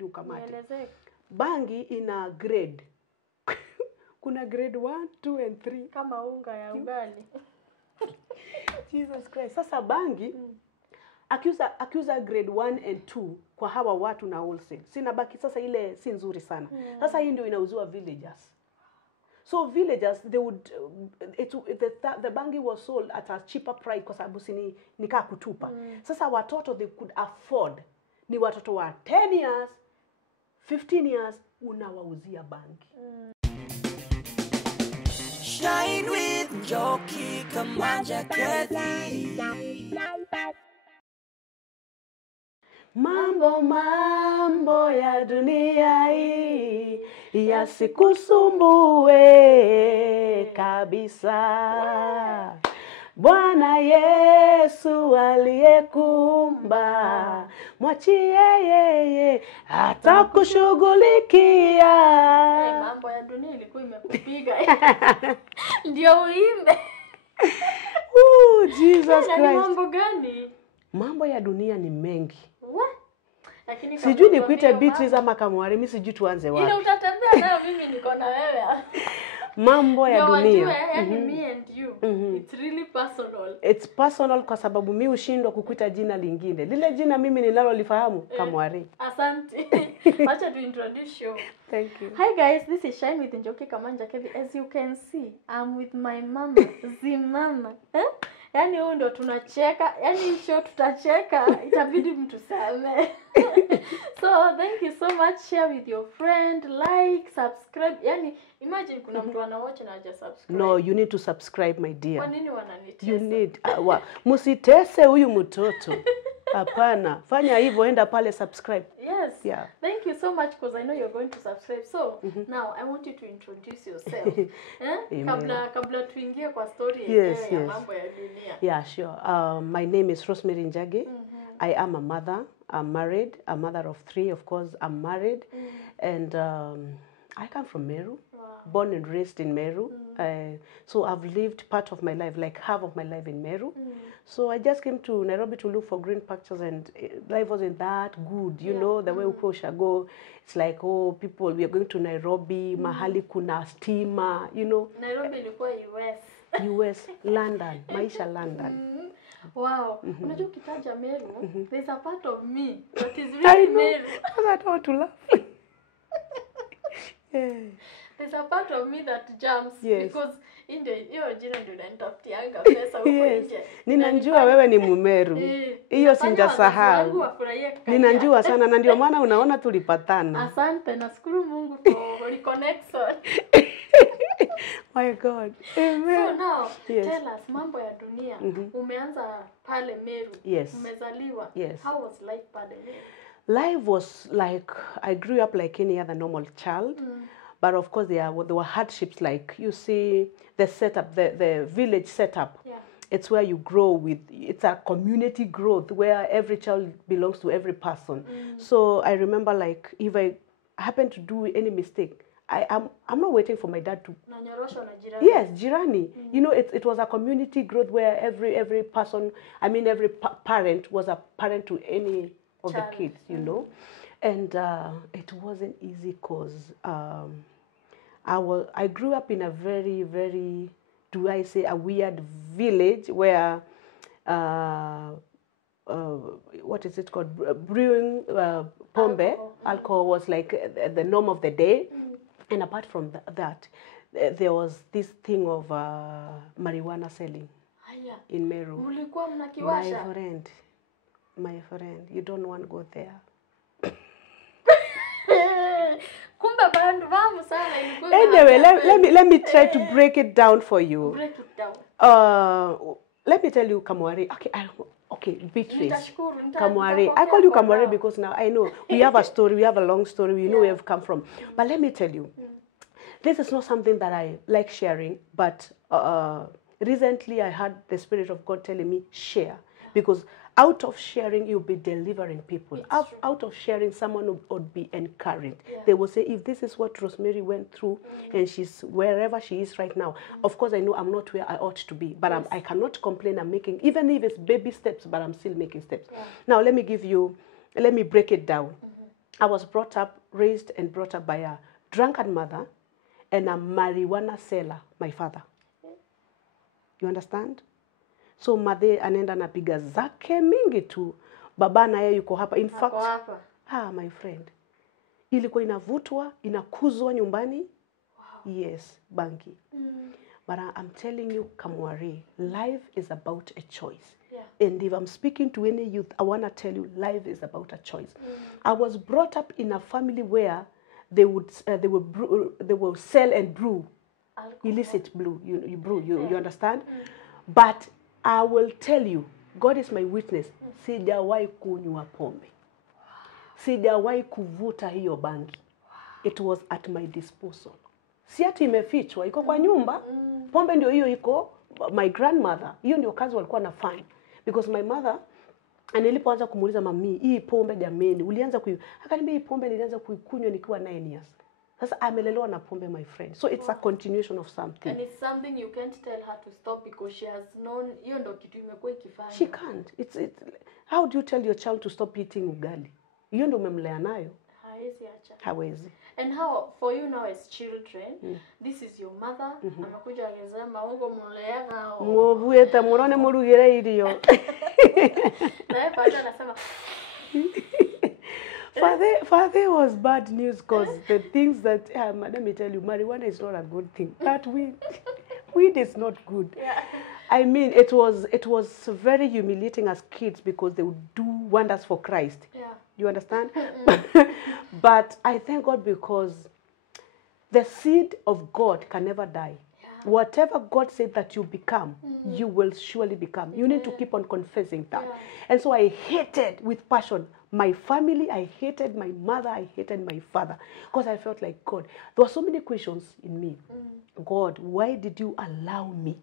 Ukamate. Bangi ina grade. Kuna grade 1, 2 and 3. Kama unga ya ugali. Jesus Christ. Sasa bangi accuser grade 1 and 2 kwa hawa watu na wholesale. Sina baki sasa ile si nzuri sana. Sasa hii ndio inauzwa villagers. So villagers, they would the bangi was sold at a cheaper price kwa sababu si nikaa kutupa. Sasa watoto they could afford, ni watoto wa 10 years, 15 years unawauzia bangi. Shine with Njoki Kamanja Kathy. Mambo ya dunia hii yasikusumbue kabisa. Bwana Yesu aliyekumba, mwachie yeye atakushughulikia. Mambo ya dunia ilikuwa imekupiga. Ndio uimbe. Jesus Christ. Mambo gani? Mambo ya dunia ni mengi. Lakini sijui nikuite Beatrice ama Kamwari, mimi sijui tuanze wapi. Ile utatembea nayo mimi niko na wewe. Mambo ya dunia. Yani me and you. It's really personal. It's personal kwa sababu mimi ushindwa kukuita jina lingine. Lile jina mimi ninalolifahamu Kamwari. Asante. Acha tu introduce you. Thank you. Hi guys, this is Shine with Njoki Kamanja Kathy. As you can see, I'm with my mama, Zimama. Yani huyu ndo tunacheka, yani show tutacheka, itabidi mtu same. So thank you so much, share with your friend, like, subscribe. Yani imagine kuna mtu anawatch na haja subscribe. No, you need to subscribe my dear. Kwa nini wananitesa? You need musitese huyu mtoto. Hapana, fanya hivyo, enda pale subscribe. Yes. Yeah. Thank you so much because I know you're going to subscribe. So, now I want you to introduce yourself. Kabla tuingie kwa story ya mambo ya dunia. Yeah, sure. My name is Rosemary Njage. I am a mother. I'm married, a mother of 3, of course. I'm married. And I come from Meru. Born and raised in Meru. So I've lived part of my life, like half of my life in Meru. So I just came to Nairobi to look for green pastures, and life wasn't that good, you know, the way ukosha go. It's like, oh, people, we are going to Nairobi, mahali kuna stima, you know. Nairobi ilikuwa US. US, London, maisha London. Wow. Unajua ukitaja Meru, there's a part of me that is really Meru. I don't want to laugh. There's a part of me that jumps because hiyo jina ndio inanitafutianga pesa huko nje. Ninajua wewe ni Mumeru. Hiyo sijasahau. Ninajua sana na ndio maana unaona tulipatana. Asante, nashukuru Mungu for reconnection. My God. Amen. So now, tell us, mambo ya dunia. Umeanza pale Meru. Yes. Umezaliwa. Yes. How was life pale Meru? Life was like, I grew up like any other normal child. But of course, there were hardships, like you see the setup, the village setup. Yeah. It's where you grow with, it's a community growth where every child belongs to every person. So I remember, like, if I happen to do any mistake, I'm not waiting for my dad to. Yes, jirani. You know, it was a community growth where every person, I mean, every parent was a parent to any of the kids, you know. And it wasn't easy because I grew up in a very, very, do I say, a weird village where, what is it called, brewing pombe, alcohol was like the norm of the day. And apart from that, there was this thing of marijuana selling in Meru. My friend, you don't want to go there. Anyway, let me try to break it down for you. Break it down. Let me tell you, Kamwari. Okay, Beatrice. Kamwari. I call you Kamwari because now I know we have a story, we have a long story, we know where we've come from. But let me tell you, this is not something that I like sharing, but recently I had the Spirit of God telling me, share. Because out of sharing, you'll be delivering people. Out of sharing, someone would be encouraged. They will say, if this is what Rosemary went through, and she's wherever she is right now, of course I know I'm not where I ought to be, but I cannot complain. I'm making, even if it's baby steps, but I'm still making steps. Now let me break it down. I was raised and brought up by a drunkard mother and a marijuana seller, my father. You understand? So mother anaenda napiga zake mingi tu. Baba na yeye yuko hapa. In fact, my friend. Ilikuwa inavutwa, inakuzwa nyumbani. Wow. Yes, bangi. But I'm telling you, Kamwari, life is about a choice. Yeah. And if I'm speaking to any youth, I want to tell you, life is about a choice. I was brought up in a family where they would sell and brew alcohol. Illicit brew. You brew. You understand? But I will tell you, God is my witness. Sijawahi kunywa pombe. Sijawahi kuvuta hiyo bangi. It was at my disposal. Si ati imefichwa, iko kwa nyumba. Pombe ndio hiyo iko. My grandmother, hiyo ndio kazi walikuwa nafanya. Because my mother, nilipoanza kumuuliza mami, hii pombe jameni, ulianza akaniambia hii pombe nilianza kuikunywa nikiwa 9 years. Sasa amelelewa na pombe, my friend. So it's a continuation of something. And it's something you can't tell her to stop because she has known, hiyo ndio kitu imekuwa ikifanya. She can't. How do you tell your child to stop eating ugali? Hiyo ndio umemlea nayo. Hawezi acha. Hawezi. And how, for you now as children, this is your mother, anakuja akisema uko mlea nao. Mwovueta murone murugire irio. Na pata anasema Father was bad news because the things that, let me tell you, marijuana is not a good thing. But weed is not good. Yeah. I mean, it was very humiliating as kids because they would do wonders for Christ. Yeah. You understand? But I thank God because the seed of God can never die. Yeah. Whatever God said that you become, you will surely become. You need to keep on confessing that. Yeah. And so I hated with passion my family, I hated my mother, I hated my father. Because I felt like, God, there were so many questions in me. God, why did you allow me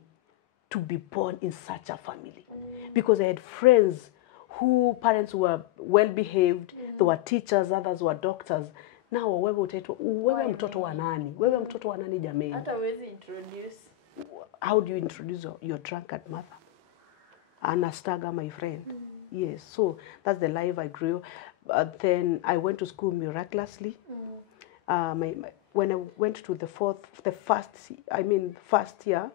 to be born in such a family? Because I had friends who parents were well behaved, they were teachers, others were doctors. Now wewe mtoto wa nani? Wewe mtoto wa nani jameni? Hata huwezi introduce. How do you introduce your drunkard mother? Anastaga, my friend. Yes, so that's the life I grew. Then I went to school miraculously. When I went to the first year.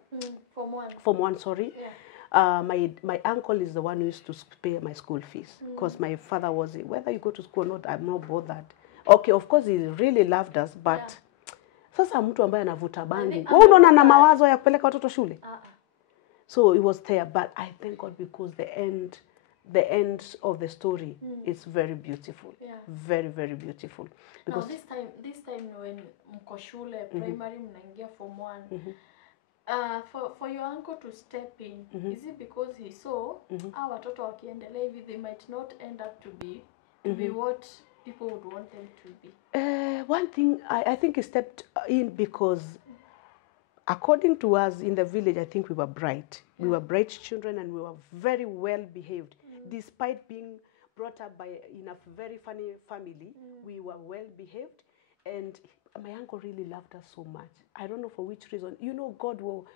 Form 1, sorry. Yeah. My uncle is the one who used to pay my school fees. Because my father was, whether you go to school or not, I'm not bothered. Okay, of course he really loved us, but sasa mtu ambaye anavuta bangi. Wewe unaona na mawazo ya kupeleka watoto shule? So it was there, but I thank God because the end of the story is very beautiful. Yeah. Very, very beautiful. Because now this time when mko shule primary mnaingia form 1. For your uncle to step in, is it because he saw our watoto wakiendelea hivi they might not end up to be what people would want them to be? One thing I think he stepped in because according to us in the village, I think we were bright. We were bright children and we were very well behaved. Despite being brought up in a very funny family, we were well behaved. And my uncle really loved us so much. I don't know for which reason. You know, God will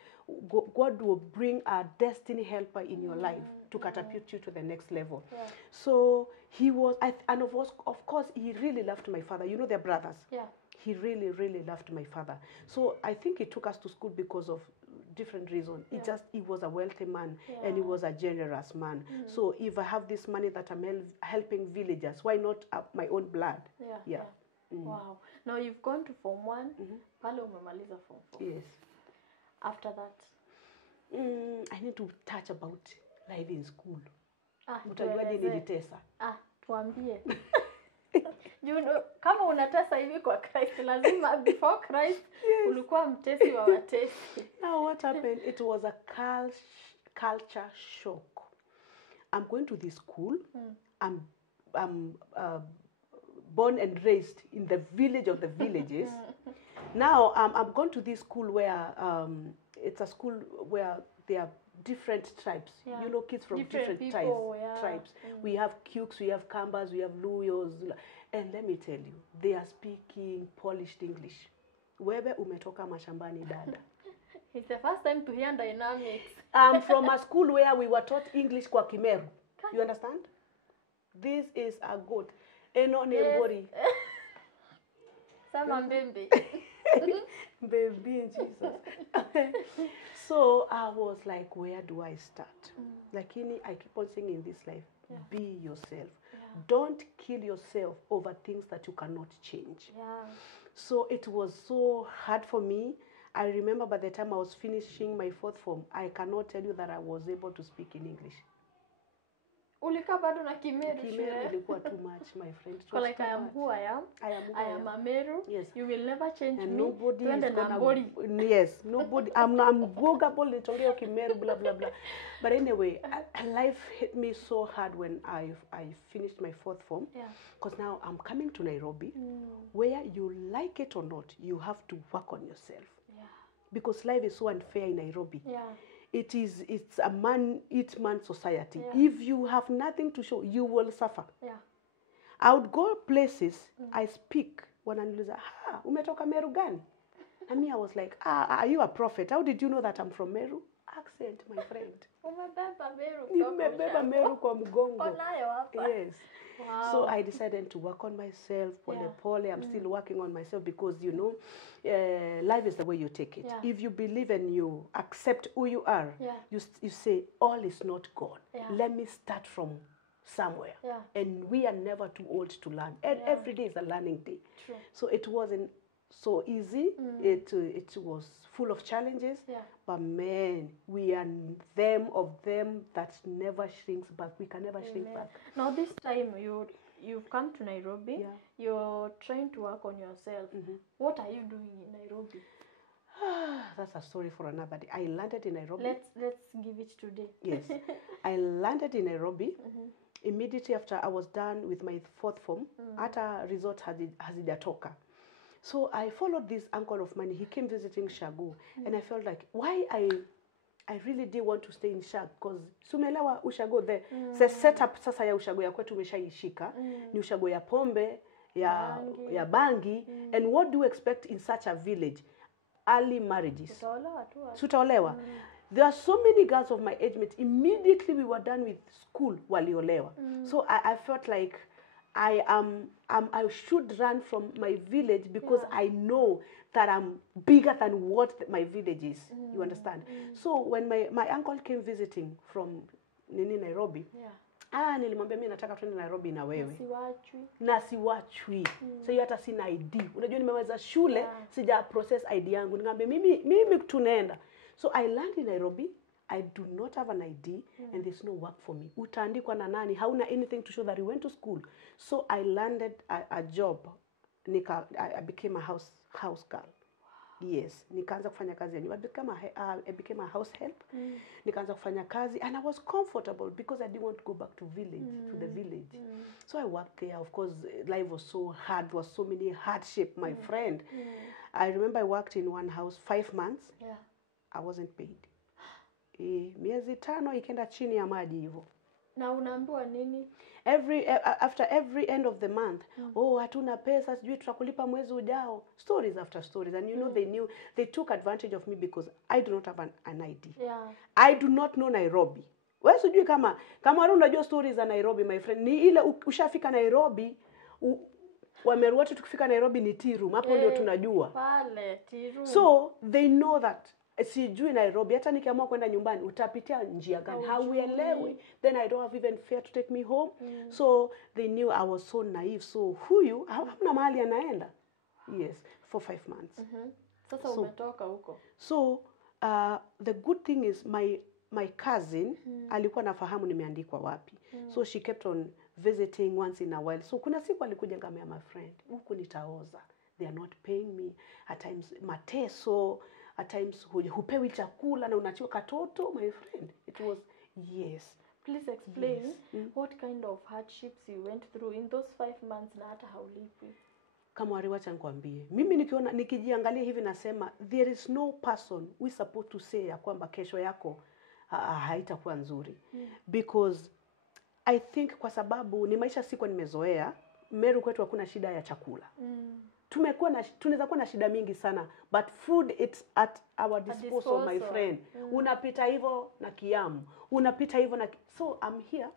bring a destiny helper in your life to catapult you to the next level. Yeah. So he was, and of course, he really loved my father. You know, they're brothers. Yeah. He really, really loved my father. So I think he took us to school because of different reasons. He was a wealthy man and he was a generous man. So if I have this money that I'm helping villagers, why not my own blood? Yeah. Wow. Now you've gone to Form 1, pale umemaliza Form 4. Yes. After that? I need to touch about life in school. Utajuaje nilitesa? Tuambie. You know, kama unatesa hivi kwa Christ, lazima before Christ, ulikuwa mtesi wa watesi. Now what happened? It was a culture shock. I'm going to this school. I'm born and raised in the village of the villages. Now I'm going to this school where it's a school where there are different tribes. You know, kids from different people, tribes. We have Kukes, we have Kambas, we have Luyos. And let me tell you, they are speaking polished English. Wewe umetoka mashambani dada. It's the first time to hear dynamics. I'm from a school where we were taught English kwa Meru. You understand? This is a good. eno nebori. Sama baby. Baby Jesus. So I was like, where do I start? Lakini I keep on saying in this life, be yourself. Don't kill yourself over things that you cannot change. So it was so hard for me. I remember by the time I was finishing my 4th form, I cannot tell you that I was able to speak in English. Ulika bado na Kimeru. Kimeru ilikuwa too much, my friend. Like I am who I am. I am who I am a Meru. Yes. You will never change and me. Nobody is gonna... Yes, nobody. I'm Googleable. Nitongea Kimeru, blah blah blah. But anyway, life hit me so hard when I finished my 4th form. Because now I'm coming to Nairobi, where you like it or not, you have to work on yourself. Because life is so unfair in Nairobi. It's a man-eat-man society. If you have nothing to show, you will suffer. I would go places, I speak, wananiuliza, umetoka Meru gani? And me, I was like, are you a prophet? How did you know that I'm from Meru? Accent, my friend. Umebeba Meru kwa mgongo. Yes. Wow. So I decided to work on myself, pole. I'm still working on myself because, you know, life is the way you take it. If you believe and you accept who you are, you say, all is not gone. Let me start from somewhere. And we are never too old to learn. And every day is a learning day. True. So it wasn't so easy. It was full of challenges. But man, we are of them that never shrinks back. We can never shrink back. Now this time you've come to Nairobi. You're trying to work on yourself. What are you doing in Nairobi? That's a story for another day. I landed in Nairobi. Let's give it today. Yes. I landed in Nairobi. Immediately after I was done with my 4th form, at a resort hazijatoka. So I followed this uncle of mine. He came visiting Shagu, and I felt like, why I really did want to stay in Shag, because sumelewa ushago the setup sasa ya ushago ya kwetu umeshaishika, ni ushago ya pombe, ya bangi, and what do you expect in such a village? Early marriages. Sutaolewa. There are so many girls of my age mates. Immediately we were done with school, waliolewa. So I felt like I should run from my village because I know that I'm bigger than what my village is. You understand? So when my uncle came visiting from Nairobi, nilimwambia mimi nataka twende Nairobi na wewe. Na siwachwi. So hata sina ID. Unajua nimeweza shule, sija process ID yangu. Nikamwambia mimi tunaenda. So I land in Nairobi. I do not have an ID and there's no work for me. Utaandikwa na nani? Hauna anything to show that you went to school. So I landed a job. I became a house girl. Yes, nikaanza kufanya kazi ya nyumba. I became a house help. Nikaanza kufanya kazi and I was comfortable because I didn't want to go back to the village. So I worked there. Of course, life was so hard. There was so many hardship, my friend. I remember I worked in one house 5 months. I wasn't paid. Miezi 5 ikenda chini ya maji hivyo. Na unaambiwa nini? After every end of the month, hatuna pesa, sijui tutakulipa mwezi ujao. Stories after stories, and you know they took advantage of me because I do not have an ID. I do not know Nairobi. Wewe sijui kama wewe unajua stories za Nairobi, my friend. Ni ile ushafika Nairobi, Wameru wote tukifika Nairobi ni tea room. Hapo ndio tunajua. Pale tea room. So they know that sijui Nairobi, hata nikiamua kwenda nyumbani utapitia njia gani, hauelewi. Then I don't have even fare to take me home. So they knew I was so naive. So huyu hamna mahali anaenda. Yes, for 5 months. Sasa umetoka huko. So the good thing is my cousin alikuwa nafahamu nimeandikwa wapi. So she kept on visiting once in a while. So kuna siku alikuja ngamia, my friend, huku nitaoza. They are not paying me. At times mateso, at times hupewi chakula na unachiwa katoto, my friend. It was, yes. Please explain what kind of hardships you went through in those 5 months na hata haulipi. Kama wariwacha nikwambie, mimi nikijiangalia hivi nasema, there is no person we supposed to say ya kwamba kesho yako haitakuwa nzuri. Because I think kwa sababu ni maisha siko nimezoea, Meru kwetu hakuna shida ya chakula. Tunaweza kuwa na shida mingi sana, but food it's at our disposal, my friend. Unapita hivyo na kiamu, unapita hivyo na so I'm here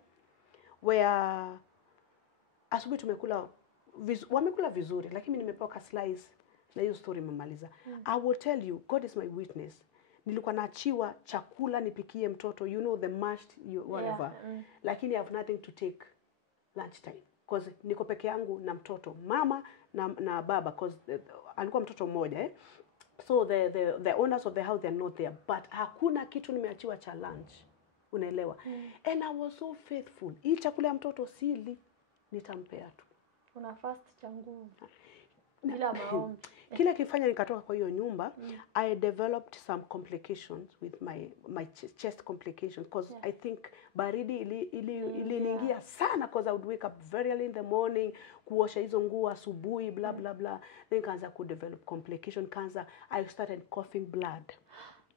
where asubuhi tumekula wamekula vizuri, lakini nimepewa ka slice na hiyo story mmaliza. I will tell you, God is my witness. Nilikuwa naachiwa chakula nipikie mtoto, you know, the mashed whatever. Lakini I have nothing to take lunch time because niko peke yangu na mtoto, mama na baba, because alikuwa mtoto mmoja so the owners of the house, they are not there, but hakuna kitu nimeachiwa cha lunch, unaelewa. And I was so faithful. Hii chakula ya mtoto sili, nitampea tu. Una fast changu bila maombi. Kile kifanya nikatoka kwa hiyo nyumba, I developed some complications with my chest complications because I think baridi iliniingia sana, because I would wake up very early in the morning, kuosha hizo nguo asubuhi, blah blah blah. Then kanza could develop complication, I started coughing blood.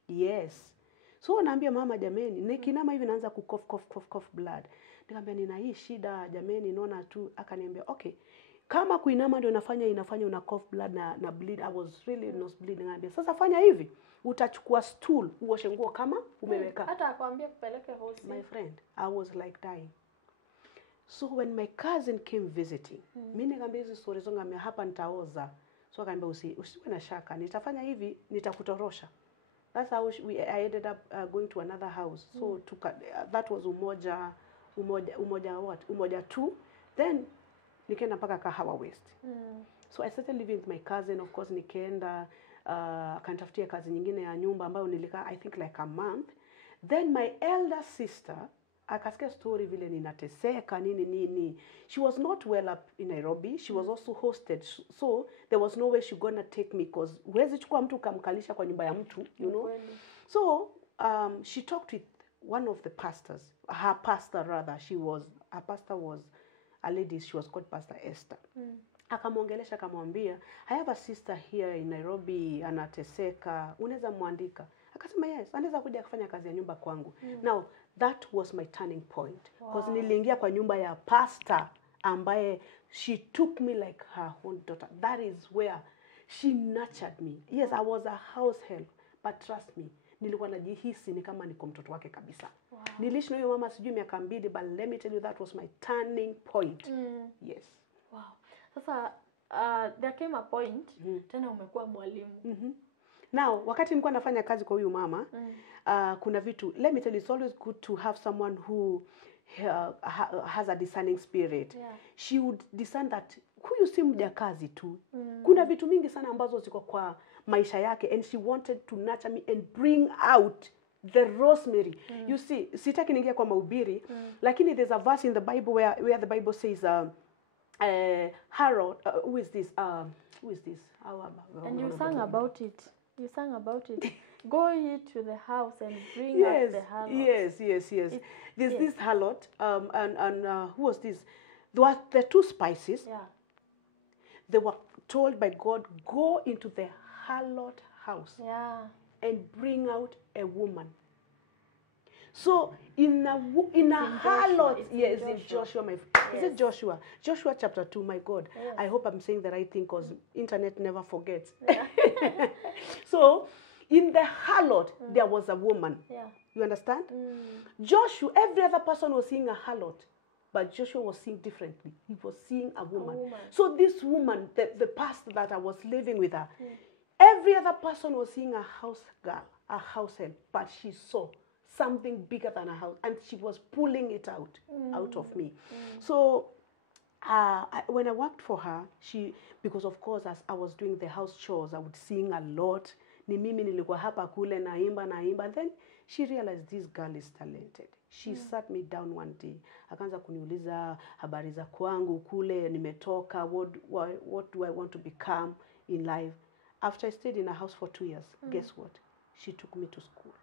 Yes. So naambia mama, jameni, nikinama hivi naanza cough blood. Nikamwambia nina hii shida jameni, naona tu. Akaniambia okay, kama kuinama ndio inafanya una cough blood na bleed. I was really nose bleeding. Nikamwambia sasa fanya hivi, utachukua stool uoshe nguo kama umeweka. Hata akwambia kupeleke hospitali. My friend, I was like dying. So when my cousin came visiting, mimi nikamwambia hizo stories zangu, ngambia hapa nitaoza. So akaniambia usiwe na shaka, nitafanya hivi, nitakutorosha. That's how I ended up going to another house. So that was umoja 2. Then nikaenda mpaka Kahawa West. So I started living with my cousin. Of course nikaenda akanitafutia kazi nyingine ya nyumba ambayo nilikaa I think like a month. Then my elder sister akasikia story vile ninateseka nini. She was not well up in Nairobi. She was also hosted. So there was no way she gonna take me, because huwezi chukua mtu kamkalisha kwa nyumba ya mtu, you know. So she talked with one of the pastors. Her pastor was a lady. She was called Pastor Esther. Akamwongelesha, akamwambia, I have a sister here in Nairobi anateseka, unaweza muandika? Akasema yes, anaweza kuja kufanya kazi ya nyumba kwangu. Now that was my turning point, because niliingia kwa nyumba ya pastor ambaye she took me like her own daughter. That is where she nurtured me. Yes, I was a house help, but trust me, nilikuwa najihisi ni kama niko mtoto wake kabisa. Niliishi na huyo mama sijui miaka 2, but let me tell you, that was my turning point. Yes. Wow. Sasa there came a point tena umekuwa mwalimu. Now wakati nilikuwa nafanya kazi kwa huyu mama, kuna vitu, let me tell you, it's always good to have someone who has a discerning spirit. She would discern that huyu si mjakazi tu. Kuna vitu mingi sana ambazo ziko kwa maisha yake, and she wanted to nurture me and bring out the Rosemary. You see, sitaki niingia kwa mahubiri, lakini there's a verse in the Bible where the Bible says Harold, who is this? And you sang about it. You sang about it. Go ye to the house and bring out the harlot. Yes. There's this harlot, and who was this? There were the 2 spices. Yeah. They were told by God, go into the harlot house. Yeah. And bring out a woman. So in a harlot, yes, in Joshua, is it Joshua? Joshua chapter 2, my God. Yes. I hope I'm saying the right thing, because internet never forgets. So in the harlot, there was a woman. Yeah. You understand? Joshua, every other person was seeing a harlot, but Joshua was seeing differently. He was seeing a woman. So this woman, the pastor that I was living with her, every other person was seeing a house girl, a house help, but she saw something bigger than a house, and she was pulling it out of me. So when I worked for her, because of course as I was doing the house chores, I would sing a lot. Ni mimi nilikuwa hapa kule naimba. Then she realized this girl is talented. She sat me down one day. Akaanza kuniuliza habari za kwangu kule nimetoka, what do I want to become in life. After I stayed in a house for 2 years, guess what? She took me to school.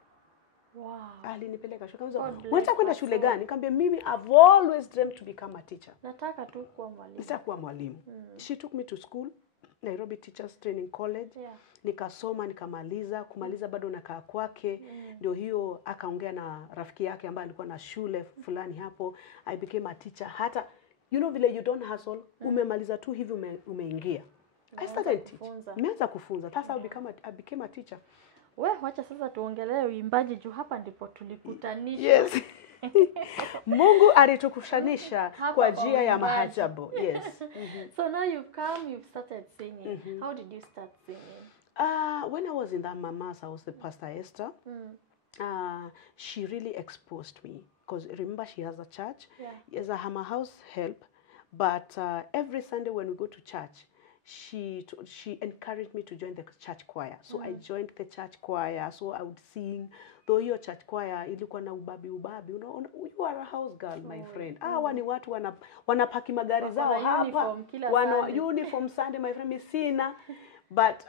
Wow. Alinipeleka shule. Unataka kwenda shule gani? Nikamwambia mimi I've always dreamed to become a teacher. Nataka tu kuwa mwalimu. Nataka kuwa mwalimu. She took me to school, Nairobi Teachers Training College. Nikasoma, nikamaliza, kumaliza bado nakaa kwake. Ndio hiyo akaongea na rafiki yake ambaye alikuwa na shule fulani hapo. I became a teacher. Hata you know vile you don't hustle, umemaliza tu hivi umeingia. I started teaching. Nimeanza kufunza. That's how I became a teacher. Wacha sasa tuongelee uimbaji juu hapa ndipo tulikutanisha. Yes. Mungu alitukushanisha Hapa kwa kwa njia ya uimbaji. maajabu. Yes. So now you've started singing. How did you start singing? When I was in that mama's house, the Pastor Esther, she really exposed me. Because remember, she has a church. Yeah. As a house help. But every Sunday when we go to church, she encouraged me to join the church choir. So I joined the church choir. So I would sing. Though your church choir ilikuwa na ubabi. You are a house girl, my friend. Wani watu wanapaki magari zao hapa. Wana uniform Sunday, my friend. Sina. But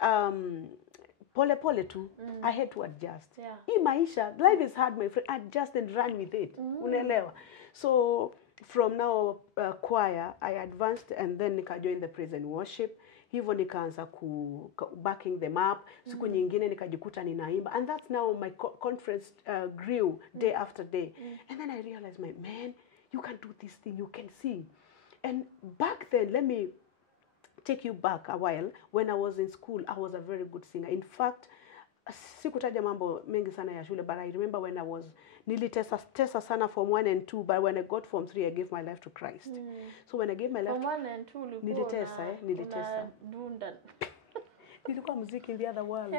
pole tu. I had to adjust. Yeah. Hii maisha, life is hard, my friend. Adjust and run with it. Unaelewa. So from now choir, I advanced and then nika join the praise and worship. Hivyo nikaanza backing them up. Siku nyingine nikajikuta ninaimba. And that's now my conference grew day after day. And then I realized, man, you can do this thing. You can sing. And back then, let me take you back a while. When I was in school, I was a very good singer. In fact, sikutaja mambo mengi sana ya shule, but I remember when I was nilitesa sana form 1 and 2, but when I got form 3, I gave my life to Christ. So when I gave my life Form 1 and 2 nilitesa. Dunda. Nilikuwa muziki in the other world.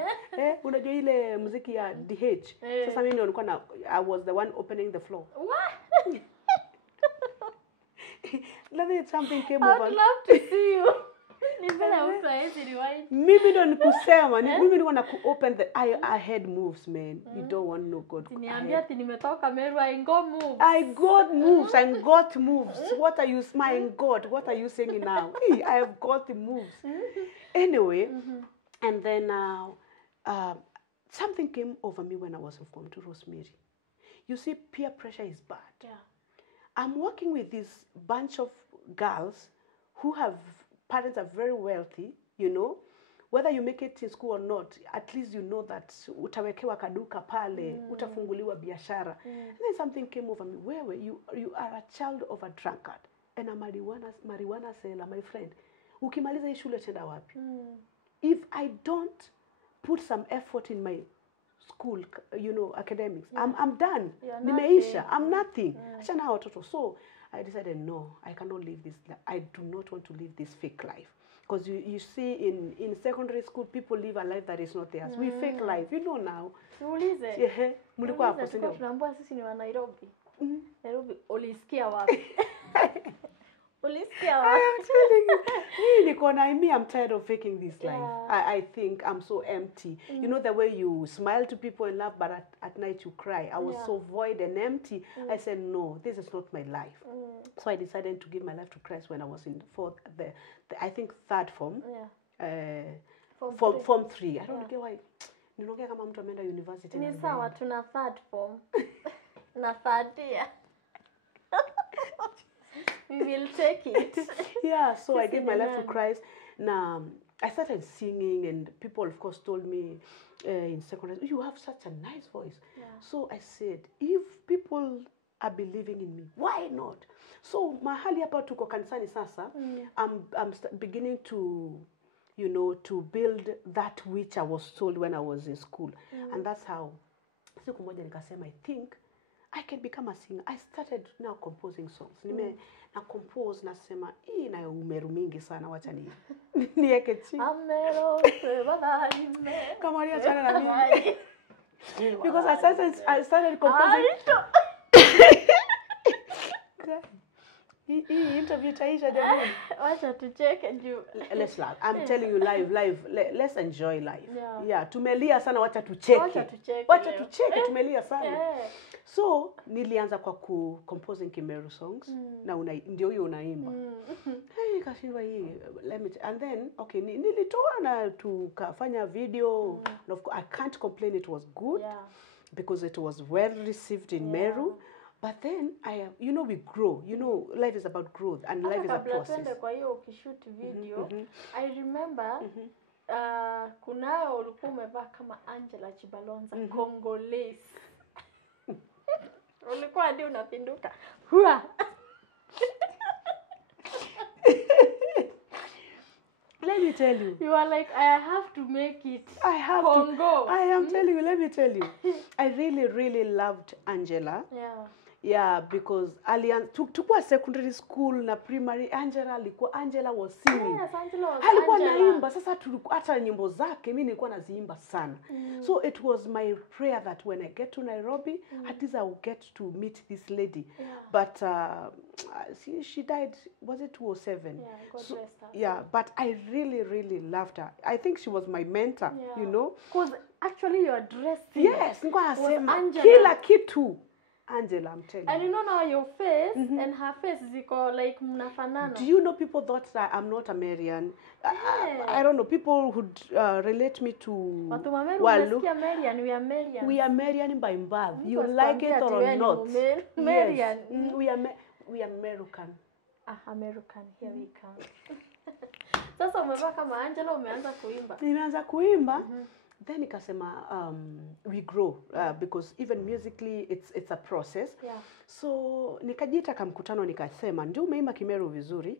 Unajua ile muziki ya DH. Sasa mimi nilikuwa I was the one opening the floor. What? Let me something came I over. would love to see you. Mimi ndo nikusema, mimi nilikuwa na open the I had moves, man. You don't want no God. Niambia ati nimetoka Meru, I got moves. I got moves. What are you smiling, God? What are you singing now? Hey, I have got the moves. Anyway, and then something came over me when I was informed to Rosemary. You see, peer pressure is bad. Yeah. I'm working with this bunch of girls who have parents are very wealthy, you know. Whether you make it in school or not, at least you know that utawekewa kaduka pale, utafunguliwa biashara. And then something came over me. Where you are a child of a drunkard and a marijuana seller, my friend. Ukimaliza hii shule tenda wapi? If I don't put some effort in my school, you know, academics, I'm done. Nimeisha. I'm nothing. Achana hao watoto. So I decided, no, I cannot live this life. I do not want to live this fake life. Because you see in secondary school, people live a life that is not theirs. We fake life. You know now. Tuulize. Mulikuwa hapo sindio? Tunaambia sisi ni wa Nairobi. Nairobi, ulisikia wapi? Ulisikia wapi? I'm telling you. I'm tired of faking this life. I think I'm so empty. You know the way you smile to people and laugh, but at night you cry. I was so void and empty. I said, no, this is not my life. So I decided to give my life to Christ when I was in I think third form. Form 3. I don't get why. Ninaongea kama mtu ameenda university. Ni sawa, tuna third form. Na third year. We will take it. Yeah, so I gave my life to Christ. Now, I started singing, and people, of course, told me in secondary, you have such a nice voice. Yeah. So I said, if people are believing in me, why not? So mahali hapa tuko kanisani sasa, I'm beginning to, you know, to build that which I was told when I was in school. And that's how, siku moja nikasema, I think I can become a singer. I started now composing songs. Na compose nasema hii na umeru mingi sana, wacha niweke chini. Amero baba ime. Kama ria chana na mimi. Because I started composing. Hii interview taisha jamani. Wacha tucheke juu. Let's laugh. I'm telling you live. Let's enjoy life. Yeah, tumelia sana, wacha tucheke. Wacha tucheke, tumelia sana. So nilianza kwa composing Kimeru songs na ndio hiyo unaimba. Hey, kashindwa hii. And then okay, nilitoa na tukafanya video. And of course I can't complain, it was good because it was well received in Meru. But then you know, we grow. You know, life is about growth and life is a process. Kwa hiyo ukishoot video, I remember kunao ulikuwa umevaa kama Angela Chibalonza, Congolese. Ulikuwa ndio unapinduka. Hua. Let me tell you. You are like, I have to make it. I have Congo. to. I am telling you, let me tell you. I really, really loved Angela. Yeah. Yeah, because tukua secondary school na primary, Angela was singing. Yes, Angela was Alikuwa Angela. naimba, sasa hata nyimbo zake mimi nilikuwa naziimba sana. So it was my prayer that when I get to Nairobi, at least I will get to meet this lady. Yeah. But she died, was it 2007? Yeah, God so, rest her. yeah, but I really, really loved her. I think she was my mentor, you know. Because actually your dressing Yes, was Angela. Kila kitu. Angela, I'm telling you. And you know now your face and her face ziko like mnafanana. Do you know people thought that I'm not a Marian? I don't know. People would relate me to Watu wa Meru umesikia Marian, we are Marian. We are Marian by birth. You like it or not? Marian. Yes. We are American. American, here we come. Sasa umevaa kama Angela, umeanza kuimba. Nimeanza kuimba. Then nikasema we grow because even musically it's a process. Yeah. So nikajiita kamkutano nikasema ndio umeimba Kimeru vizuri,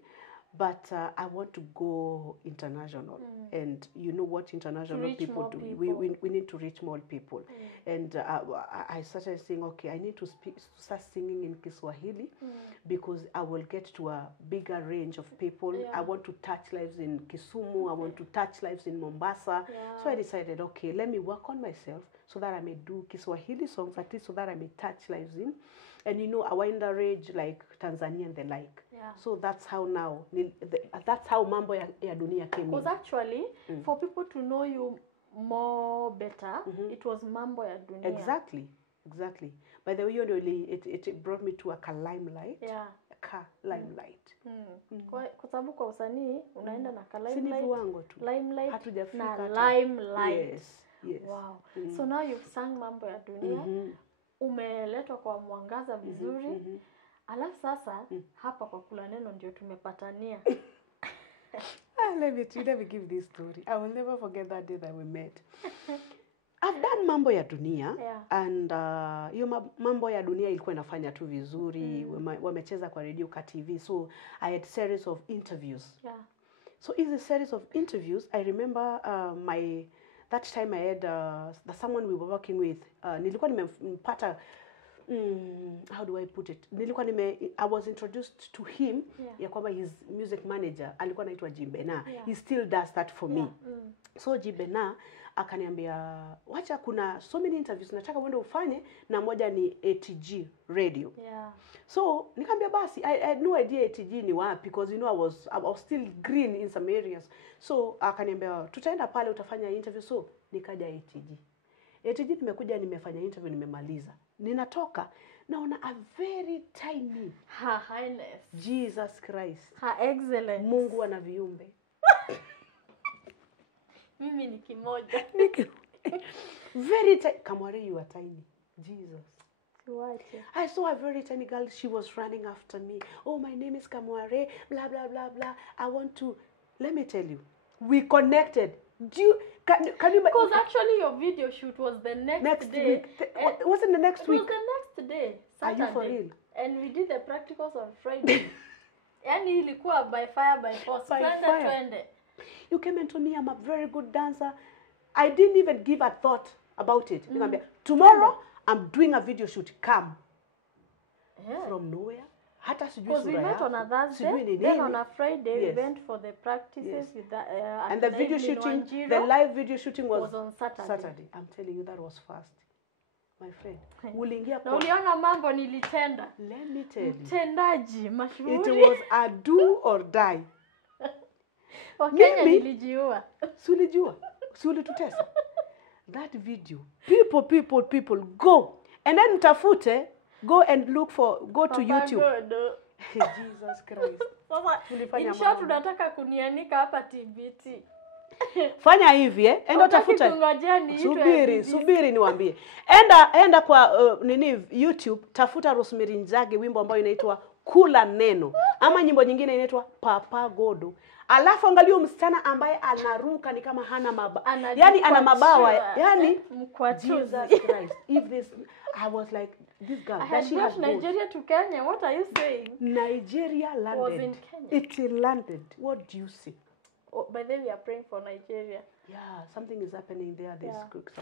but I want to go international. And you know what international people do. We need to reach more people. And I started saying, okay, I need to start singing in Kiswahili because I will get to a bigger range of people. Yeah. I want to touch lives in Kisumu. I want to touch lives in Mombasa. Yeah. So I decided, okay, let me work on myself so that I may do Kiswahili songs, at least so that I may touch lives in. And you know, a wider range like Tanzania and the like. Yeah. So that's how now, that's how Mambo ya Dunia came in. Because actually, for people to know you more better, it was Mambo ya Dunia. Exactly. By the way, it brought me to a limelight. Yeah. A limelight. Kwa sababu kwa usanii, unaenda na ka limelight. Sini viwango tu. Limelight hatujafika na limelight. Yes. Wow. So now you've sung Mambo ya Dunia. Umeletwa kwa mwangaza vizuri. Alafu sasa hapa kwa Kula Neno ndio tumepatania. Let me give this story. I will never forget that day that we met. I've done Mambo ya Dunia. Yeah. And hiyo Mambo ya Dunia ilikuwa inafanya tu vizuri. Wamecheza kwa radio ka TV. So I had series of interviews. Yeah. So in the series of interviews, I remember that time I had someone we were working with. Nilikuwa nimempata, how do I put it? I was introduced to him. Ya kwamba his music manager alikuwa anaitwa Jimbena. He still does that for me. So Jimbena akaniambia, wacha kuna so many interviews nataka uende ufanye, na moja ni ATG radio. Yeah. So nikamwambia basi, I had no idea ATG ni wapi because you know I was still green in some areas. So akaniambia tutaenda pale utafanya interview. So nikaja ATG. ATG nimekuja nimefanya interview nimemaliza. Ninatoka naona a very tiny Her Highness Jesus Christ. Her Excellence. Mungu ana viumbe. Mimi ni kimoja. Very tiny. Kamware, you are tiny. Jesus. Siwache. I saw a very tiny girl. She was running after me. Oh, my name is Kamware. Blah, blah, blah, blah. I want to... Let me tell you. We connected. Can you... Because actually your video shoot was the next day. Week. Wasn't the next week? It was the next day. Saturday. Are you for real? And we did the practicals on Friday. Yani ilikuwa by fire, by force. By fire. You came and told me I'm a very good dancer. I didn't even give a thought about it. Tomorrow, I'm doing a video shoot. Come. Yeah. From nowhere. Because we met on a Thursday, then on a Friday we went for the practices with the, and the video shooting, the live video shooting was on Saturday. I'm telling you, that was fast. My friend. Na uliona mambo nilitenda. Let me tell you. Mtendaji, mashuhuri. It was a do or die. Wakenya nilijiua. Suli tutesa. That video. People, go. And then mtafute, go and look for, go to YouTube. Jesus Christ. In short, tunataka kunianika hapa TBT. Fanya hivi enda tafuta. Subiri niwaambie. Enda kwa YouTube, tafuta Rosemary Njage, wimbo ambao inaitwa Kula Neno, ama nyimbo nyingine inaitwa Papa Godo. Alafu angalia msichana ambaye anaruka ni kama hana yani ana mabawa, yani Jesus Christ. If this, I was like, this girl, that she has Nigeria to Kenya. What are you saying? Nigeria landed. Was in Kenya. It landed. What do you see? Oh, by the way, we are praying for Nigeria. Yeah, something is happening there. There's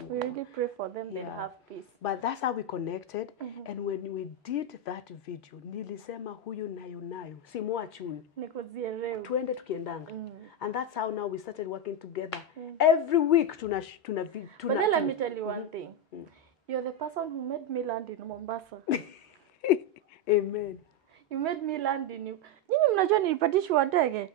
We really pray for them. They'll have peace. But that's how we connected. And when we did that video, nilisema huyu nayo. Simwachi huyu. Nikuzielewe. Tuende tukiendanga. And that's how now we started working together. Every week tuna But then let me tell you one thing. You're the person who made me land in Mombasa. Amen. You made me land in you. Nyinyi mnajua nilipatishwa ndege?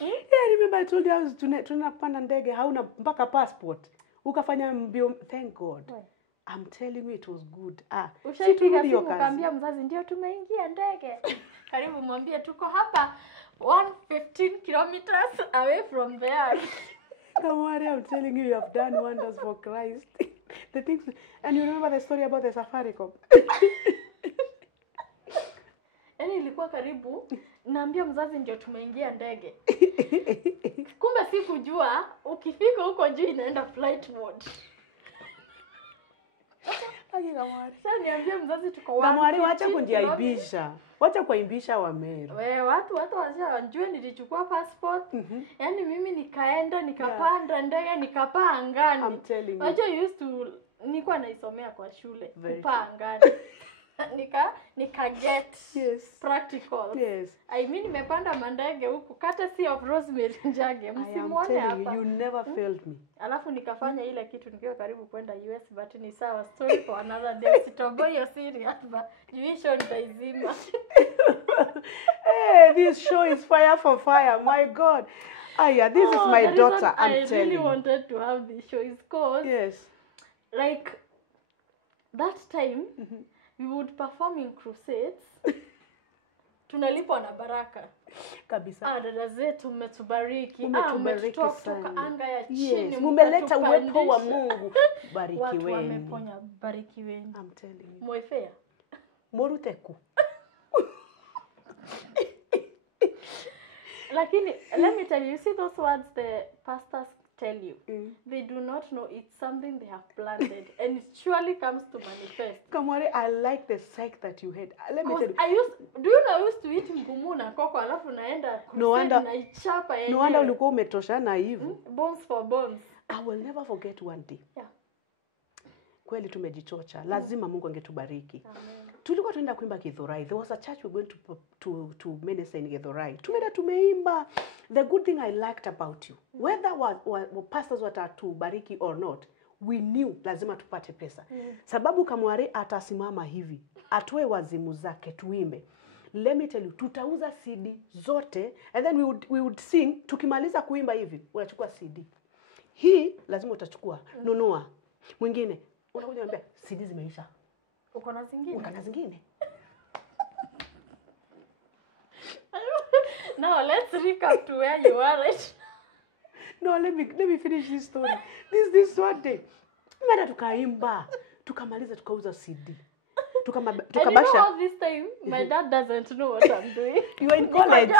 Yeah, remember I told you I was tunapanda ndege hauna mpaka passport. Ukafanya mbio, thank God. I'm telling you it was good. Ushapiga simu ukaambia mzazi ndio tumeingia ndege. Karibu mwambie tuko hapa 115 kilometers away from there. Come on, I'm telling you have done wonders for Christ. The things, and you remember the story about the Safaricom? Yaani ilikuwa karibu naambia mzazi ndio tumeingia ndege. Kumbe sikujua ukifika huko juu inaenda flight mode. Sasa niambie mzazi tuko wapi? Kamwari wacha kunjiaibisha. Wacha kuaibisha wa Meru. Wewe watu wajue nilichukua passport. Yaani mimi nikaenda nikapanda ndege nikapaa angani. I'm telling you. Wajua nilikuwa naisomea kwa shule. Kupaa angani. nika get practical. Yes. I mean nimepanda mandege huku courtesy of Rosemary Njage. Msimuone hapa. You never failed me. Alafu nikafanya ile kitu nikiwa karibu kwenda US but ni sawa story for another day. Sitoboy your serious but juisho nitaizima. Hey, this show is fire for fire. My God. Aya, this is my daughter. I'm telling you. I really wanted to have this show is cause like that time we would perform in crusades. Tunalipwa na baraka. Kabisa. Dada zetu mmetubariki. Umetutoa kutoka anga ya chini. Mumeleta uwepo wa Mungu. Barikiweni. Watu wameponya, barikiweni. I'm telling you. Mwefea. Moruteku. Lakini, let me tell you, see those words the pastors tell you. They do not know it's something they have planted and it surely comes to manifest. Kamwari, I like the psych that you had. Let me tell you. Do you know I used to eat ngumu na koko alafu naenda crusade na ichapa yenyewe. No wonder ulikuwa umetoshana hivyo. Bones for bones. I will never forget one day. Yeah. Kweli tumejichocha. Lazima Mungu angetubariki. Amen. Tulikuwa tunaenda kuimba Githurai. There was a church we were going to minister in Githurai. Tumeenda tumeimba. The good thing I liked about you, whether pastors watatubariki or not, we knew lazima tupate pesa. Sababu Kamwari atasimama hivi, atoe wazimu zake tuimbe. Let me tell you, tutauza CD zote and then we would sing. Tukimaliza kuimba hivi, unachukua CD. Hii lazima utachukua. Nunua. Mwingine unakuja unambia CD zimeisha. Uko na zingine? Uko na zingine. Now let's recap to where you are right. No, let me finish this story. This one day. Mada tukaimba, tukamaliza tukauza CD. Tukabasha. All this time my dad doesn't know what I'm doing. You are in college.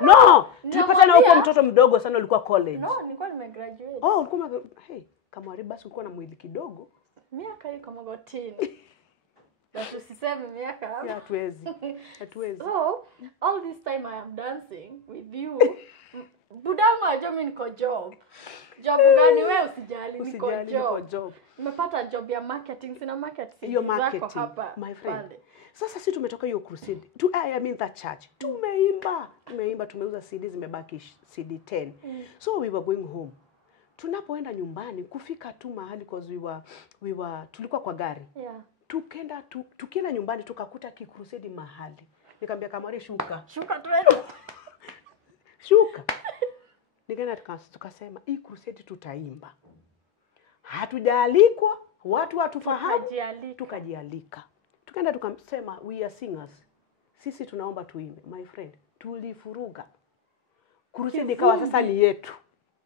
No, tulipatana huko mtoto mdogo sana ulikuwa college. No, nilikuwa nimegraduate. Oh, ulikuwa Kamwari basi ulikuwa na mwili kidogo. Miaka hii kama gotini. Na tusiseme miaka hapa. Hatuwezi. So, all this time I am dancing with you. Budangu ajua mimi niko job. Job gani wewe usijali niko job. Nimepata job ya marketing, sina marketing. Hiyo marketing hapa, my friend. Sasa sisi tumetoka hiyo crusade. I mean that church. Tumeimba, tumeuza CD zimebaki CD 10. So we were going home. Tunapoenda nyumbani kufika tu mahali cause tulikuwa kwa gari. Yeah. Tukienda nyumbani tukakuta kikrusedi mahali. Nikamwambia Kamwari shuka. Shuka twende. Shuka. Nikaenda tukasema hii crusade tutaimba. Hatujaalikwa, watu watufahamu, tukajialika. Tukaenda tukasema we are singers. Sisi tunaomba tuimbe. My friend, tulifuruga. Crusade ikawa sasa ni yetu.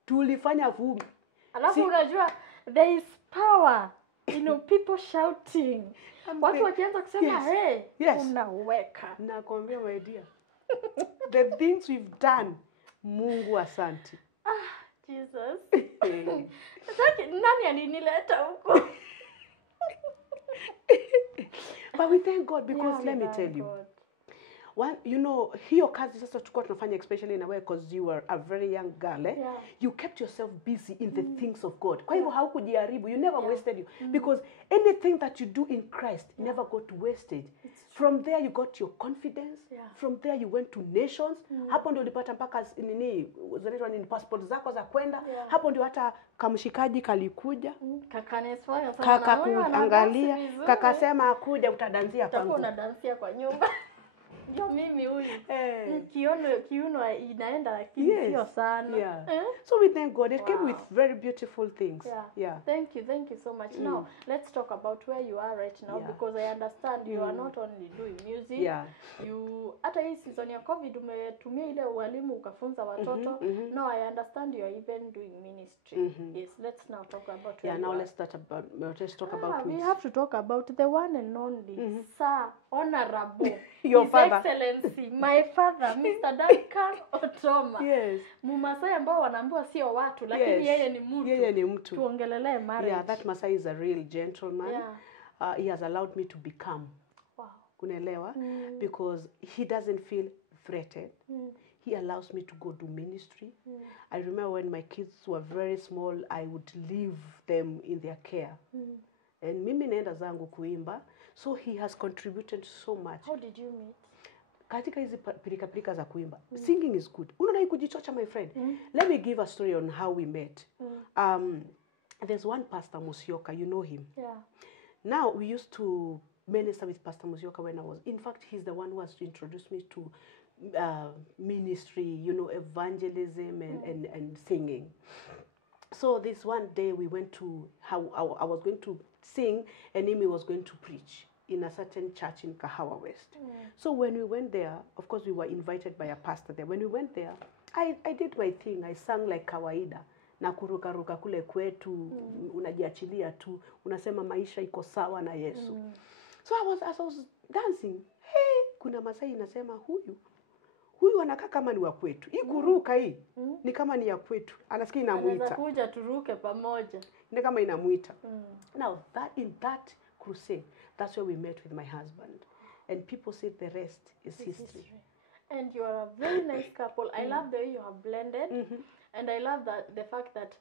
Tulifanya vumbi. Alafu unajua there is power. You know, people shouting. Watu wakianza kusema, hey, unaweka. Nakwambia my dear. The things we've done, Mungu asante. Jesus. Nani alinileta huko? But we thank God because let me tell you. one, you know, hiyo kazi sasa tulikuwa tunafanya, especially in a way because you were a very young girl, Yeah. you kept yourself busy in the things of God. Kwa hivyo haukujaribu, you never wasted you. Mm. Because anything that you do in Christ never got wasted. From there you got your confidence. Yeah. From there you went to nations. Hapo ndio ulipata mpaka nini, zinaitwa nini, passport zako za kwenda. Yeah. Hapo ndio hata kamshikaji kalikuja. Kakanesfanya sana. Kaka kuangalia, kakasema akuja utadansia kwangu. Utakuwa unadansia kwa nyumba. Ndio mimi huyu. Kiuno inaenda lakini sio sana. Yeah. So we thank God. It came with very beautiful things. Yeah. Thank you so much. Now, let's talk about where you are right now, because I understand you are not only doing music. Yeah. You hata hii season ya COVID umetumia ile ualimu ukafunza watoto. Now I understand you are even doing ministry. Yes, let's now talk about where you are. Let's talk about we have to talk about the one and only Sir Honorable Your His father. Excellency, my father, Mr. Duncan Otoma. Yes. Mumasai ambao wanaambiwa sio watu, lakini yeye ni mtu. Yeye ni mtu. Tuongelelee marriage. Yeah, that Masai is a real gentleman. Yeah. He has allowed me to become. Wow. Unaelewa? Because he doesn't feel threatened. He allows me to go do ministry. I remember when my kids were very small, I would leave them in their care. And mimi naenda zangu kuimba. So he has contributed so much. How did you meet? Katika hizi pilika za kuimba. Singing is good. Unaona kujichocha, my friend. Let me give a story on how we met. There's one Pastor Musyoka, you know him. Yeah. Now we used to minister with Pastor Musyoka when I was, in fact, he's the one who has introduced me to ministry, you know, evangelism and singing. So this one day we went to, I was going to sing and Amy was going to preach in a certain church in Kahawa West. So when we went there, of course we were invited by a pastor there. When we went there, I did my thing. I sang like kawaida. Na kuruka kule kwetu, unajiachilia tu, unasema maisha iko sawa na Yesu. So as I was dancing, hey, kuna Masai inasema huyu anakaa kama ni wa kwetu. Hii kuruka hii ni kama ni ya kwetu. Anasikia inamuita. Anaweza kuja turuke pamoja. Ni kama inamuita. Now in that crusade, that's where we met with my husband. And people said the rest is history. And you are a very nice couple. I love the way you have blended. And I love the fact that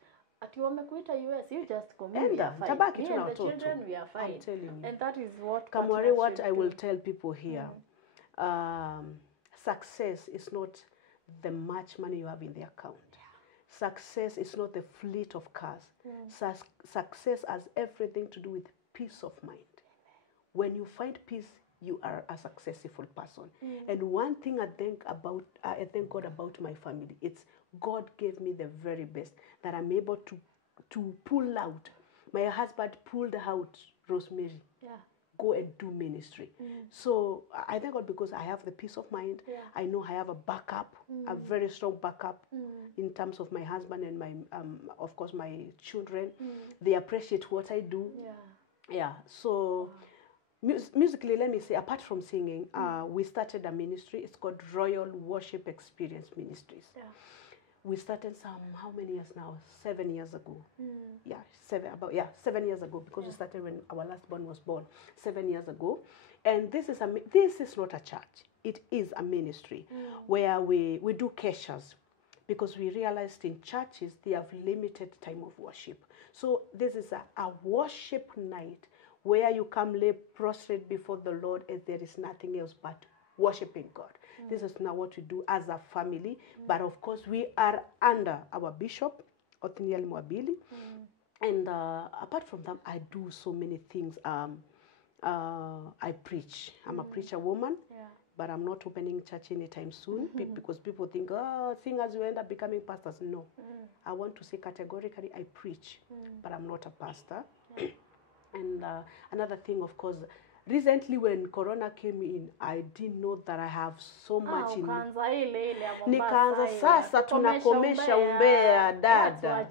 at wamekuita US, you just come in. Tabaki Me tu and na the watoto. children, we are fine. I'm telling you. And that is what Kamwari, what I will tell people here, success is not the much money you have in the account. Success is not the fleet of cars. Success has everything to do with peace of mind. When you find peace, you are a successful person. And one thing I thank God about my family, it's God gave me the very best, that I'm able to pull out. My husband pulled out Rosemary. Yeah. Go and do ministry. So I thank God because I have the peace of mind. Yeah. I know I have a backup, a very strong backup in terms of my husband and my, of course, my children. They appreciate what I do. Yeah. So musically, let me say, apart from singing, we started a ministry. It's called Royal Worship Experience Ministries. Yeah. We started how many years now? 7 years ago. Yeah, 7 years ago, because we started when our last born was born, 7 years ago. And this is not a church. It is a ministry where we do keshas, because we realized in churches they have limited time of worship. So this is a worship night where you come lay prostrate before the Lord, and there is nothing else but worshiping God. This is now what we do as a family, but of course we are under our bishop, Othniel Mwabili, and apart from that, I do so many things. I preach. I'm a preacher woman, but I'm not opening church anytime soon because people think, singers will end up becoming pastors. No, I want to say categorically, I preach, but I'm not a pastor. And another thing, of course, recently when Corona came in, I didn't know that I have so much in me. Nikaanza sasa tunakomesha umbea dada.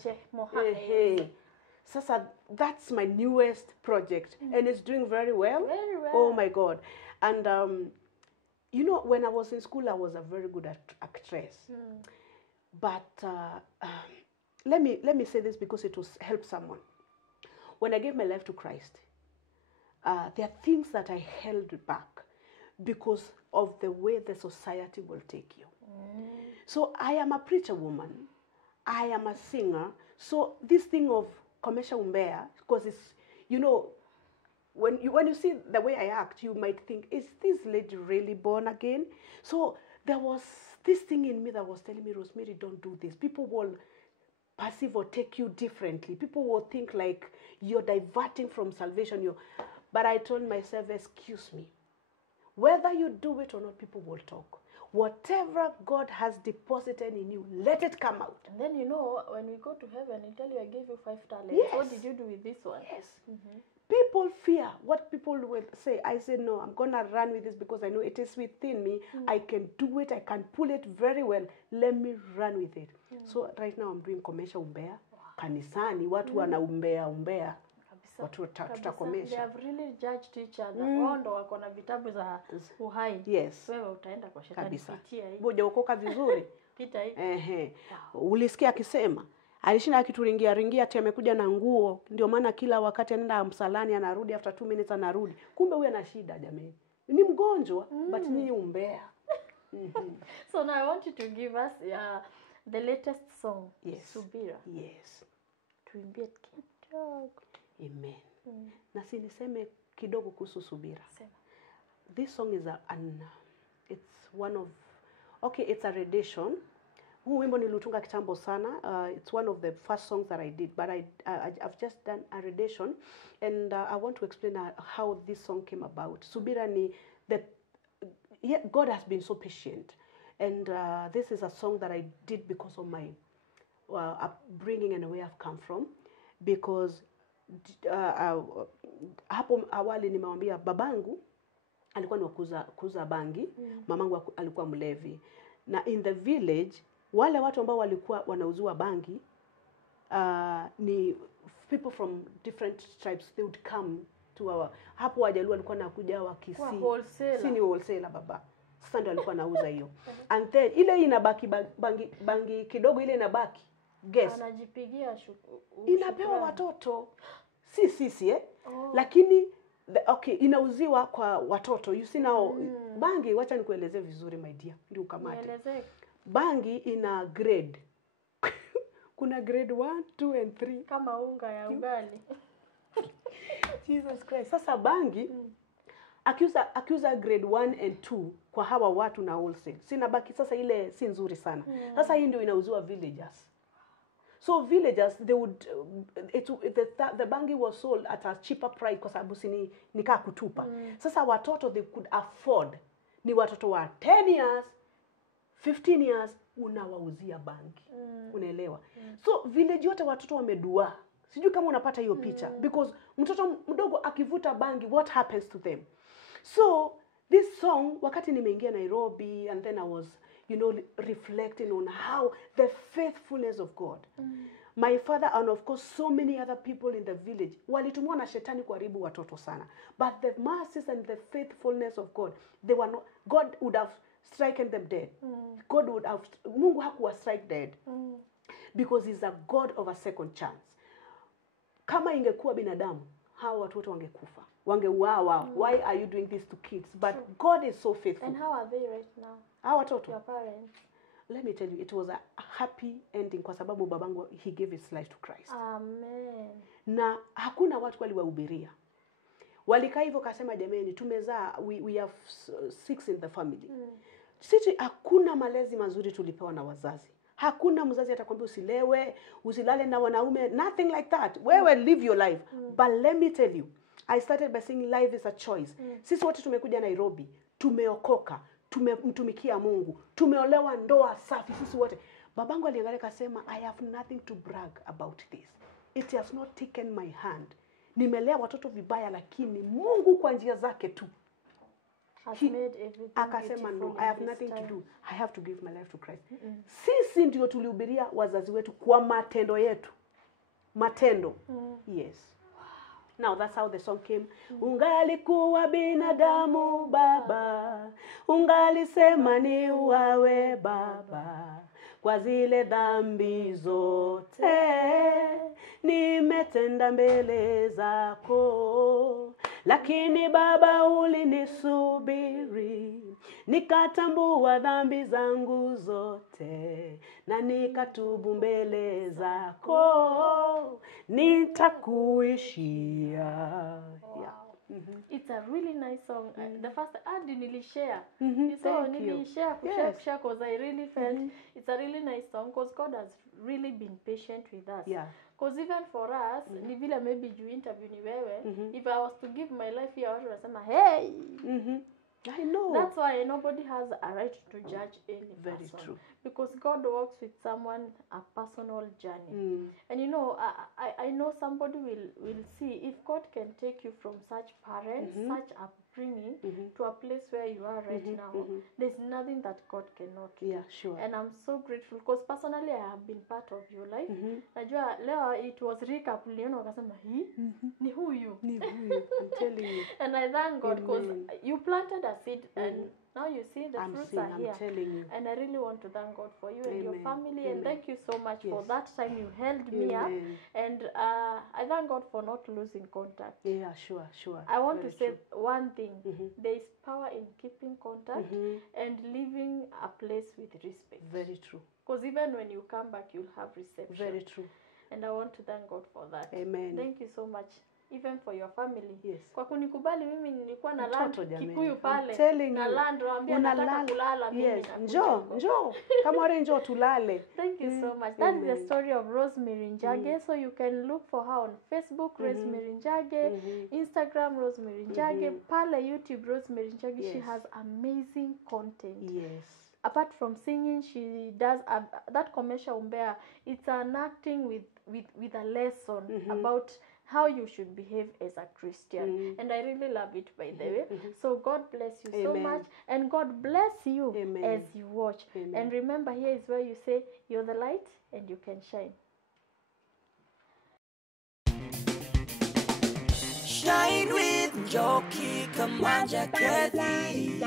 Sasa that's my newest project and it's doing very well. Very well. Oh my God. And you know, when I was in school, I was a very good actress. But let me say this because it will help someone. When I gave my life to Christ, there are things that I held back because of the way the society will take you. So I am a preacher woman. I am a singer. So this thing of komesha umbea, because it's, you know, when you see the way I act, you might think, is this lady really born again? So there was this thing in me that was telling me, Rosemary, don't do this. People will perceive or take you differently. People will think like you're diverting from salvation. But I told myself, excuse me. Whether you do it or not, people will talk. Whatever God has deposited in you, let it come out. And then, you know, when we go to heaven, he tell you, I gave you 5 talents. Yes. What did you do with this one? Yes. People fear what people will say. I say, no, I'm going to run with this because I know it is within me. I can do it. I can pull it very well. Let me run with it. So right now I'm doing komesha umbea. Kanisani, watu wana umbea. Watu tutakomesha. They have really judged each other. Wao ndo wako na vitabu za uhai. Yes. Wewe utaenda kwa shetani pitia hii. Ngoja ukoka vizuri. Pita hii. Ulisikia akisema alishinda akituringia ati amekuja na nguo, ndio maana kila wakati anaenda msalani anarudi after 2 minutes anarudi. Kumbe huyu ana shida jamani. Ni mgonjwa but ni umbea. So now I want you to give us the latest song. Yes. Subira. Yes. Tuimbie kidogo. Amen. Na si niseme kidogo kuhusu Subira. Sema. This song is it's a rendition. Huu wimbo nilitunga kitambo sana. It's one of the first songs that I did, but I've just done a rendition, and I want to explain how this song came about. Subira ni God has been so patient, and this is a song that I did because of my upbringing and where I've come from, because hapo awali nimewambia babangu alikuwa ni kuuza bangi, mamangu alikuwa mlevi, na in the village wale watu ambao walikuwa wanauzua bangi ni people from different tribes. They would come to our, hapo Wajaluo walikuwa nakuja wakisi, si ni wholesaler baba. Sasa ndio alikuwa anauza hiyo. And then ile inabaki bangi kidogo, ile inabaki guess anajipigia inapewa watoto, sisi lakini inauziwa kwa watoto. You see now bangi, wacha nikuelezee vizuri my dear, ndio ukamate. Bangi ina grade. Kuna grade 1, 2 and 3 kama unga ya ugali. Jesus Christ. Sasa bangi akiuza grade 1 and 2 kwa hawa watu na wholesale, sina baki sasa, ile si nzuri sana. Sasa hii ndio inauziwa villagers. So villagers, they would the bangi was sold at a cheaper price kwa sababu nikaa kutupa. Sasa watoto they could afford, ni watoto wa 10 years 15 years unawauzia bangi. Unaelewa? So village yote watoto wamedua. Sijui kama unapata hiyo picha, because mtoto mdogo akivuta bangi, what happens to them? So this song, wakati nimeingia Nairobi, and then I was reflecting on how the faithfulness of God. My father and of course so many other people in the village walitumwa na shetani kuharibu watoto sana, but the mercies and the faithfulness of God, they were not, God would have striken them dead. God would have, Mungu hakuwa strike dead, because he's a God of a second chance. Kama ingekuwa binadamu, hao watoto wangekufa, wangeuawa. Why are you doing this to kids? But God is so faithful. And how are they right now? Hao watoto, your parents? Let me tell you, it was a happy ending kwa sababu babangu, he gave his life to Christ. Amen. Na hakuna watu waliwahubiria. Walikaa hivyo kasema, jameni tumezaa, we have 6 in the family. Sisi hakuna malezi mazuri tulipewa na wazazi. Hakuna mzazi atakwambia usilewe, usilale na wanaume, nothing like that. Wewe live your life. But let me tell you, I started by saying life is a choice. Sisi wote tumekuja Nairobi, tumeokoka, tumemtumikia Mungu, tumeolewa ndoa safi sisi wote. Babangu aliangalia akasema, I have nothing to brag about this. It has not taken my hand. Nimelea watoto vibaya, lakini Mungu kwa njia zake tu akasema, no, I have nothing to do. I have to give my life to Christ. Sisi ndio tulihubiria wazazi wetu kwa matendo yetu. Matendo. Yes. Now that's how the song came. Ungalikuwa binadamu baba, ungalisema ni uwawe baba, kwa zile dhambi zote nimetenda mbele zako, lakini baba ulinisubiri nikatambua dhambi zangu zote na nikatubu mbele zako, nitakuishia. Yeah. It's a really nice song. The first ad nilishare. So Thank you. nilishare Yes. because I really felt it's a really nice song because God has really been patient with us. Yeah. Because even for us, ni vile maybe you interview ni wewe, if I was to give my life here, watu wanasema, hey! I know. That's why nobody has a right to judge any Very person. true. Because God works with someone a personal journey. And you know, I know somebody will see if God can take you from such parents, such upbringing, to a place where you are right now. There's nothing that God cannot do. Yeah, sure. And I'm so grateful because personally I have been part of your life. Najua leo it was recap uliona wakasema hii ni huyu. Ni huyu, I'm telling you. And I thank God because you planted a seed and now you see the fruits are here. I'm telling you. And I really want to thank God for you and your Amen. family. And thank you so much for Yes. that time you held me up. And I thank God for not losing contact. Yeah, sure. I want Very to say true. one thing. There is power in keeping contact and living a place with respect. Very true. Because even when you come back, you'll have reception. Very true. And I want to thank God for that. Amen. Thank you so much. Even for your family. Yes. Kwa kunikubali mimi nilikuwa na Mtoto land jamani. Kikuyu pale. I'm telling na you. land waambia nataka kulala mimi. Yes. nakuja huko. Njoo. Kama wale njoo tulale. Thank you so much. That is the story of Rosemary Njage. So you can look for her on Facebook, Rosemary Njage, Instagram, Rosemary Njage, pale YouTube, Rosemary Njage. She Yes. has amazing content. Yes. Apart from singing, she does that commercial umbea. It's an acting with a lesson about how you should behave as a Christian. And I really love it, by the way. So God bless you so Amen. much. And God bless you Amen. as you watch. Amen. And remember, here is where you say, you're the light and you can shine. Shine with Njoki Kamanja Kathy.